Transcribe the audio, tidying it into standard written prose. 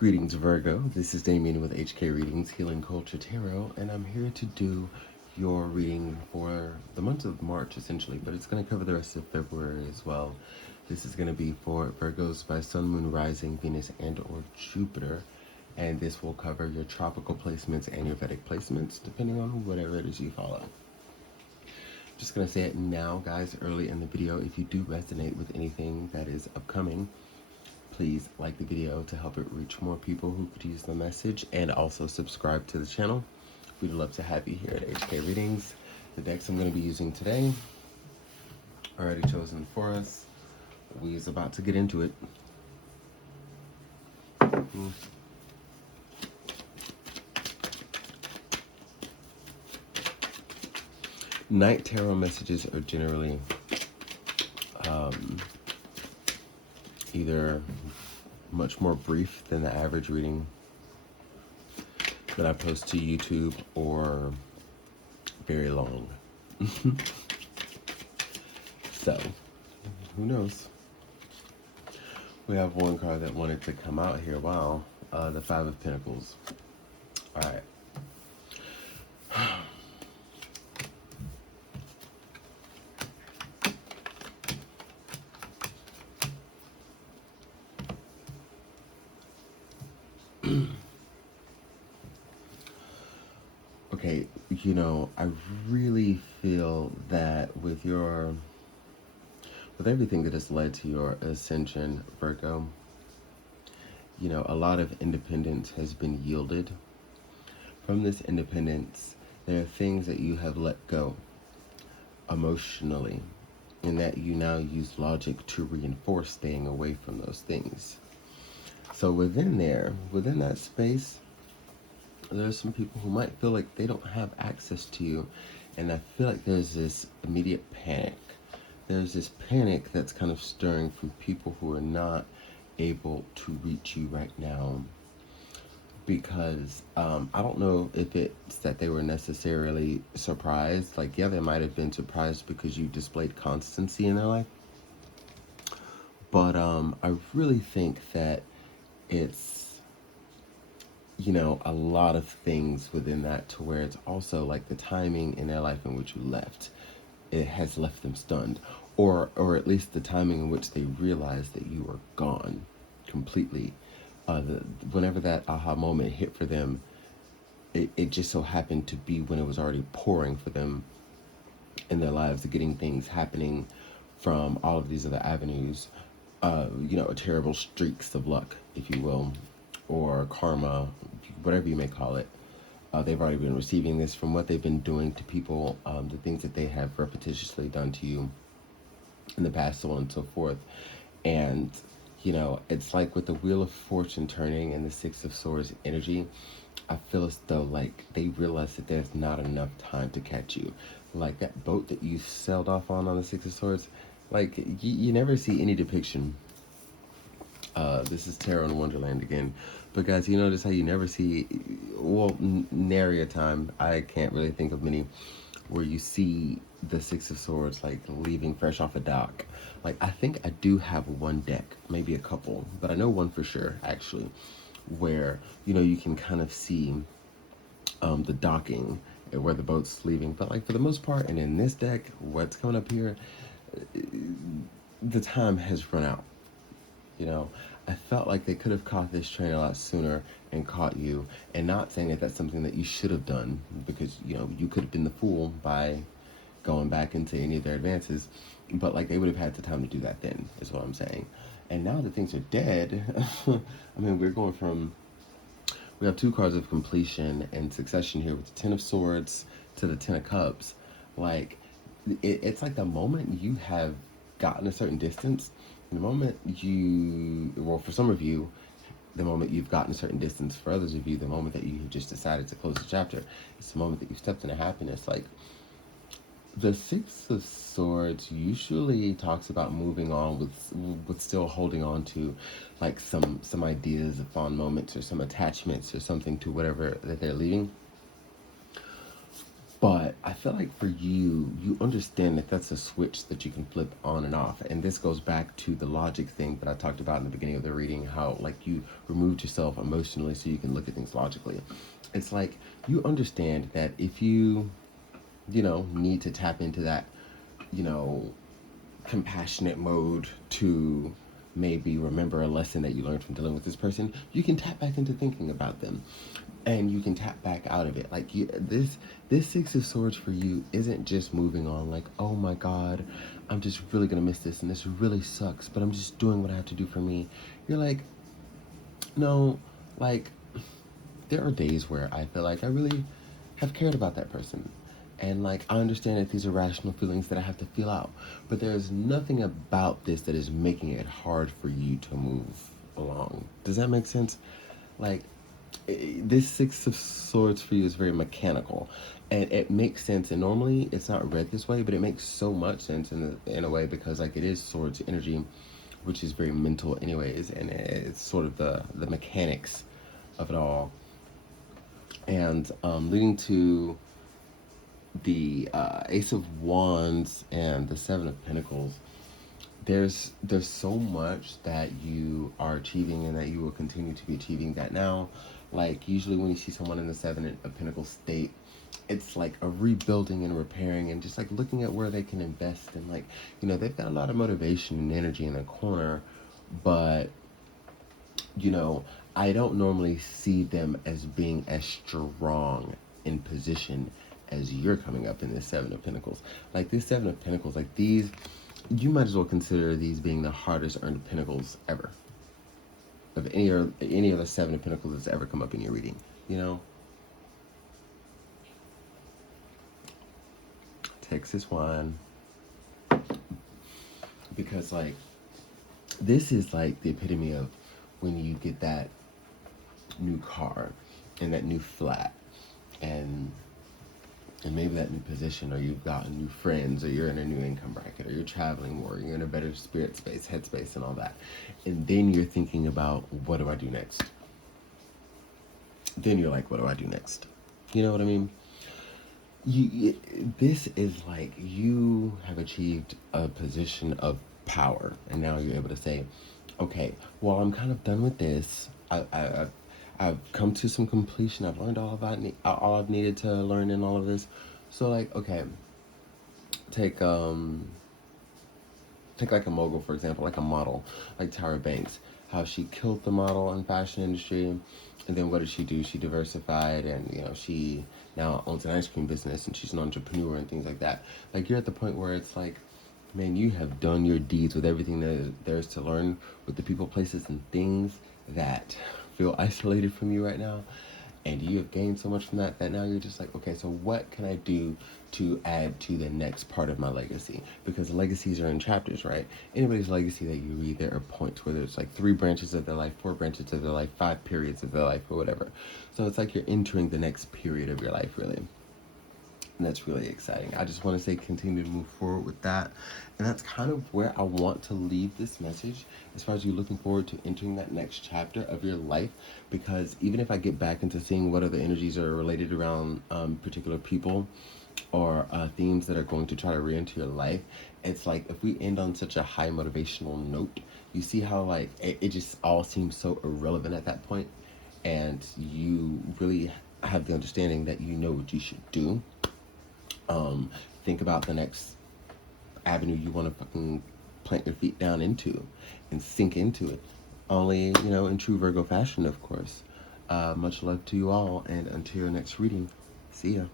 Greetings, Virgo. This is Damien with HK Readings, Healing Culture Tarot, and I'm here to do your reading for the month of March, essentially, but it's going to cover the rest of February as well. This is going to be for Virgos by Sun, Moon, Rising, Venus, and or Jupiter, and this will cover your tropical placements and your Vedic placements, depending on whatever it is you follow. Just going to say it now, guys, early in the video. If you do resonate with anything that is upcoming, please like the video to help it reach more people who could use the message, and also subscribe to the channel. We'd love to have you here at HK Readings. The decks I'm going to be using today are already chosen for us. We is about to get into it. Night tarot messages are generally either much more brief than the average reading that I post to YouTube, or very long. So, who knows? We have one card that wanted to come out here. Wow. The Five of Pentacles. All right. Okay, you know, I really feel that with everything that has led to your ascension, Virgo, you know, a lot of independence has been yielded. From this independence, there are things that you have let go emotionally, and that you now use logic to reinforce staying away from those things. So within that space, there's some people who might feel like they don't have access to you, and I feel like there's this immediate panic. There's this panic that's kind of stirring from people who are not able to reach you right now, because I don't know if it's that they were necessarily surprised. Like, yeah, they might have been surprised because you displayed constancy in their life, but I really think that it's, you know, a lot of things within that, to where it's also like the timing in their life in which you left, it has left them stunned, or at least the timing in which they realized that you were gone completely. Whenever that aha moment hit for them, it just so happened to be when it was already pouring for them in their lives, getting things happening from all of these other avenues, you know, terrible streaks of luck, if you will, or karma, whatever you may call it. They've already been receiving this from what they've been doing to people, the things that they have repetitiously done to you in the past, so on and so forth. And, you know, it's like with the Wheel of Fortune turning and the Six of Swords energy, I feel as though like they realize that there's not enough time to catch you. Like that boat that you sailed off on the Six of Swords, like you never see any depiction. This is Tarot in Wonderland again. But guys, you notice how you never see, well, nary a time, I can't really think of many, where you see the Six of Swords like leaving fresh off a dock. Like, I think I do have one deck, maybe a couple, but I know one for sure, actually, where, you know, you can kind of see the docking, where the boat's leaving. But like, for the most part, and in this deck, what's coming up here, the time has run out. You know, I felt like they could have caught this train a lot sooner and caught you. And not saying that that's something that you should have done, because, you know, you could have been the fool by going back into any of their advances. But like, they would have had the time to do that then, is what I'm saying. And now that things are dead, I mean, we have two cards of completion and succession here with the Ten of Swords to the Ten of Cups. Like, it's like the moment you have gotten a certain distance, the moment well, for some of you, the moment you've gotten a certain distance, for others of you, the moment that you just decided to close the chapter, it's the moment that you've stepped into happiness. Like, the Six of Swords usually talks about moving on with still holding on to like some ideas of fond moments, or some attachments, or something to whatever that they're leaving. But I feel like for you, you understand that that's a switch that you can flip on and off. And this goes back to the logic thing that I talked about in the beginning of the reading, how like you removed yourself emotionally so you can look at things logically. It's like you understand that if you need to tap into that, you know, compassionate mode to maybe remember a lesson that you learned from dealing with this person, you can tap back into thinking about them, and you can tap back out of it. Like this Six of Swords for you isn't just moving on like, oh my god, I'm just really gonna miss this and this really sucks, but I'm just doing what I have to do for me. You're like, no, like there are days where I feel like I really have cared about that person. And like I understand that these are rational feelings that I have to feel out. But there's nothing about this that is making it hard for you to move along. Does that make sense? Like this Six of Swords for you is very mechanical. And it makes sense, and normally it's not read this way, but it makes so much sense in a way, because like it is swords energy, which is very mental anyways, and it's sort of the mechanics of it all. And leading to the Ace of Wands and the Seven of Pentacles, there's so much that you are achieving and that you will continue to be achieving. That now, like usually when you see someone in the Seven of Pentacles state, it's like a rebuilding and repairing and just like looking at where they can invest, and like, they've got a lot of motivation and energy in the corner, but I don't normally see them as being as strong in position as you're coming up in this Seven of Pentacles. Like this Seven of Pentacles, like these, you might as well consider these being the hardest earned Pentacles ever. Of any of the Seven of Pentacles that's ever come up in your reading, Texas wine. Because like, this is like the epitome of when you get that new car and that new flat, and maybe that new position, or you've gotten new friends, or you're in a new income bracket, or you're traveling more, you're in a better spirit space, headspace, and all that. And then you're thinking about, what do I do next? Then you're like, what do I do next? You know what I mean? This is like you have achieved a position of power, and now you're able to say, okay, well, I'm kind of done with this. I've come to some completion. I've learned all I've needed to learn in all of this. So like, okay, take like a mogul, for example, like a model, like Tyra Banks, how she killed the model and fashion industry, and then what did she do? She diversified, and she now owns an ice cream business, and she's an entrepreneur and things like that. Like you're at the point where it's like, man, you have done your deeds with everything that there's to learn, with the people, places, and things that feel isolated from you right now. And you have gained so much from that now you're just like, okay, so what can I do to add to the next part of my legacy? Because legacies are in chapters, right? Anybody's legacy that you read, there are points where there's like 3 branches of their life, 4 branches of their life, 5 periods of their life, or whatever. So it's like you're entering the next period of your life, really. And that's really exciting. I just want to say continue to move forward with that. And that's kind of where I want to leave this message, as far as you looking forward to entering that next chapter of your life. Because even if I get back into seeing what other energies are related around particular people or themes that are going to try to re-enter your life, it's like if we end on such a high motivational note, you see how like it just all seems so irrelevant at that point, and you really have the understanding that you know what you should do. Think about the next avenue you want to fucking plant your feet down into and sink into it. Only, in true Virgo fashion, of course. Much love to you all, and until your next reading, see ya.